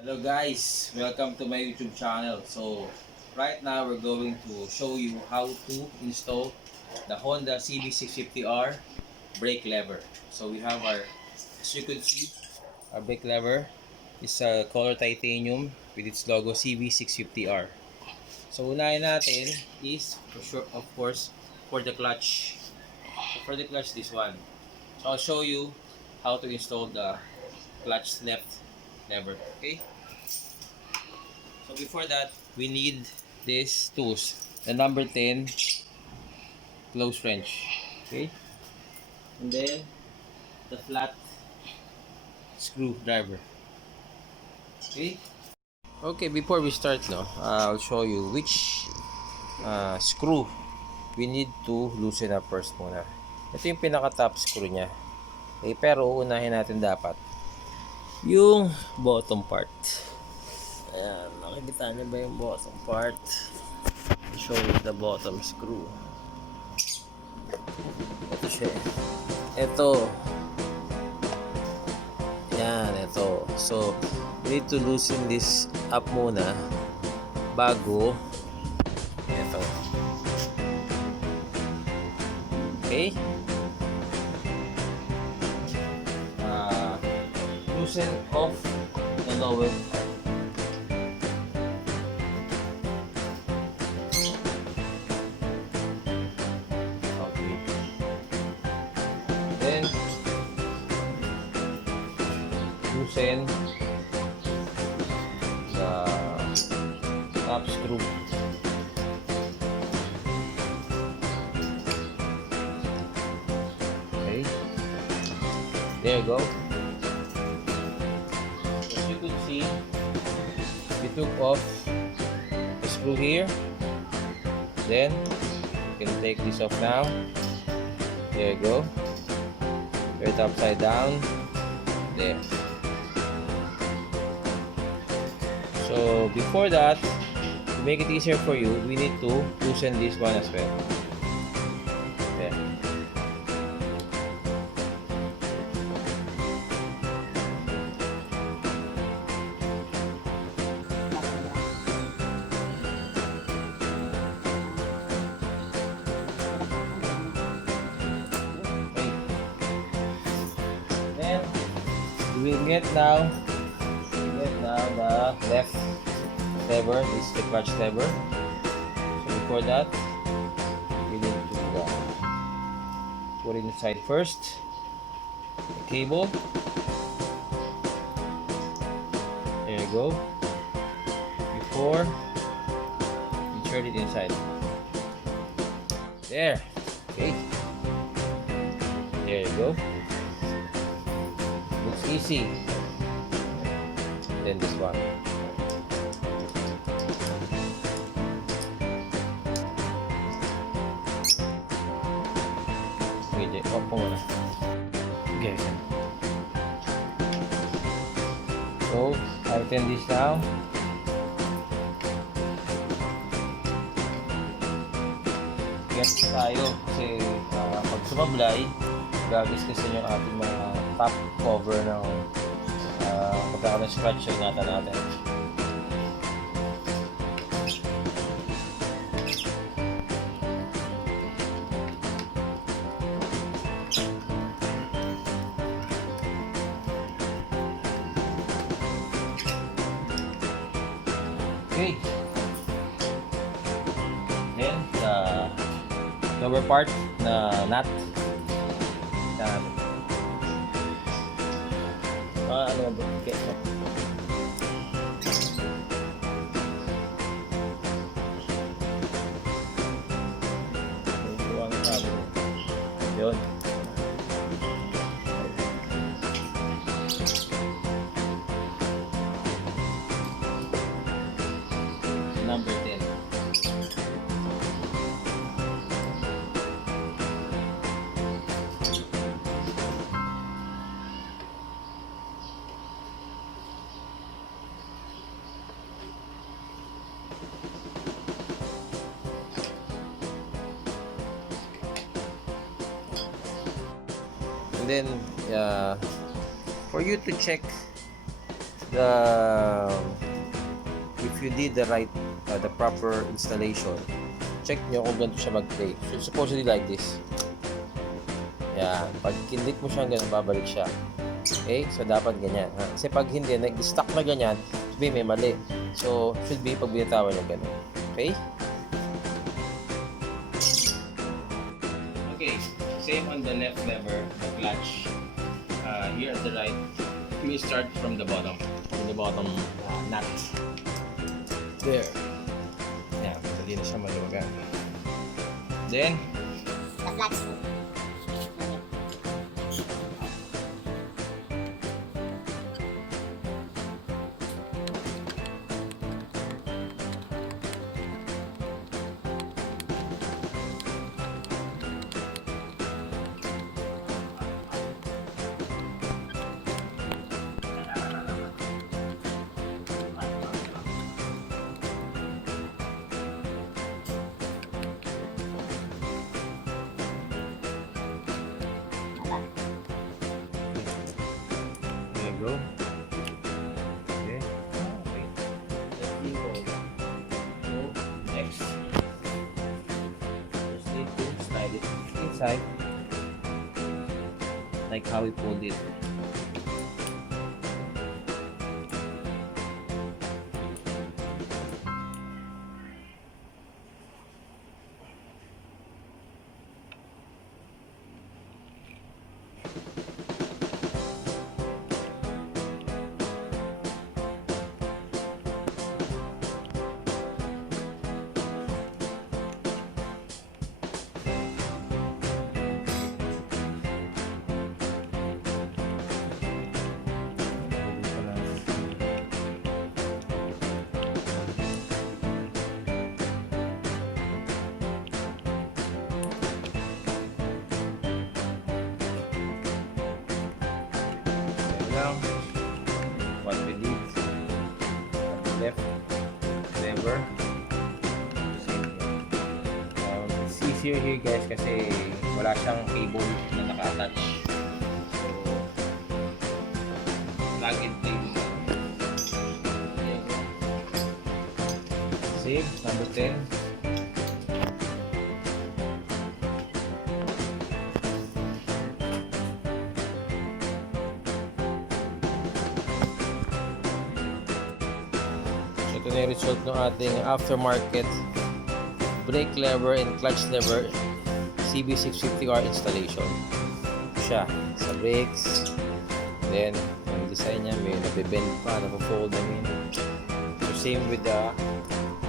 Hello guys, welcome to my YouTube channel. So right now we're going to show you how to install the Honda CB650R brake lever. So we have as you could see, our brake lever is a color titanium with its logo CB650R. So unahin natin is for sure, of course, for the clutch. So for the clutch, this one. So I'll show you how to install the clutch left lever. Okay. So before that, we need these tools. The number 10 close wrench. Okay? And then the flat screwdriver. Okay? Okay, before we start, I'll show you which screw we need to loosen up first muna. Ito yung pinaka-top screw niya. Okay, pero unahin natin dapat yung bottom part. Ayan, nakikita niyo ba yung bottom part? I'll show you the bottom screw. Ito siya. Ito. Yan, ito. So, we need to loosen this up muna bago ito. Okay? Loosen off the lower part. Okay. Then, loosen the top screw. Okay. There you go. As you could see, we took off the screw here. Then, you can take this off now. There you go. Turn it upside down. There. So before that, to make it easier for you, we need to loosen this one as well. There. Okay. Then we will get now the left lever. This is the clutch lever. So before that, we need to put it inside first. The cable. There you go. Before, insert it inside. There. Okay. There you go. Looks easy. Then this one. Okay, off mo muna. Okay. So, tighten this down. Yes, tayo kasi pag sumablay, gagis kasi yung ating mga top cover ng pagkakaroon ng scratch yung ingatan natin. Okay. Then, the lower part na nut. Ano ba? Okay. Yun. Number 10. And then, for you to check the if you did the proper installation, check nyo kung ganito siya mag-play. So, supposedly like this. Yan. Pag kindik mo siya ganun, babalik siya. Okay? So, dapat ganyan. Ha? Kasi pag hindi, nag-stuck na ganyan, should be may mali. So, should be pag binitawan nyo ganun. Okay? Okay. Same on the left lever, the clutch. Here at the right, we start from the bottom. From the bottom nut. There. Yan. Madali na siya maluwagan. Then, the clutch. there you go. Okay. Okay. So, next. Just need to slide it inside. Like how we pulled it. Now, what we did, left lever, it's easier here guys kasi wala siyang cable na naka-attach, so plug and play mo. Save, number 10. Ito na yung result ng ating aftermarket brake lever and clutch lever CB650R installation. Ito siya sa brakes. Then, ang design niya may nabibend pa, napo-fold namin. So, same with the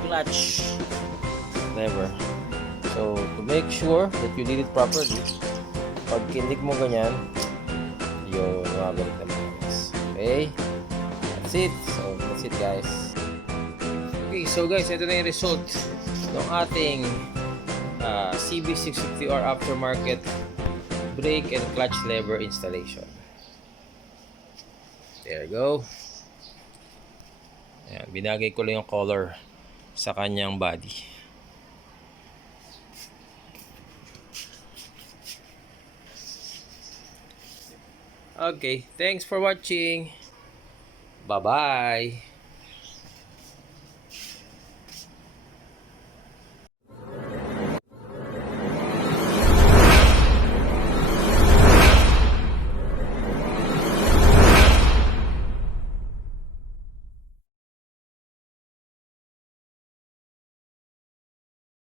clutch lever. So, to make sure that you did it properly, pag kindik mo ganyan, yun, mabalik naman. Okay? That's it. So, that's it guys. Okay, so guys, ito na yung result ng ating CB650R aftermarket brake and clutch lever installation. There you go. Ayan, binagay ko lang yung color sa kanyang body. Okay, thanks for watching. Bye-bye.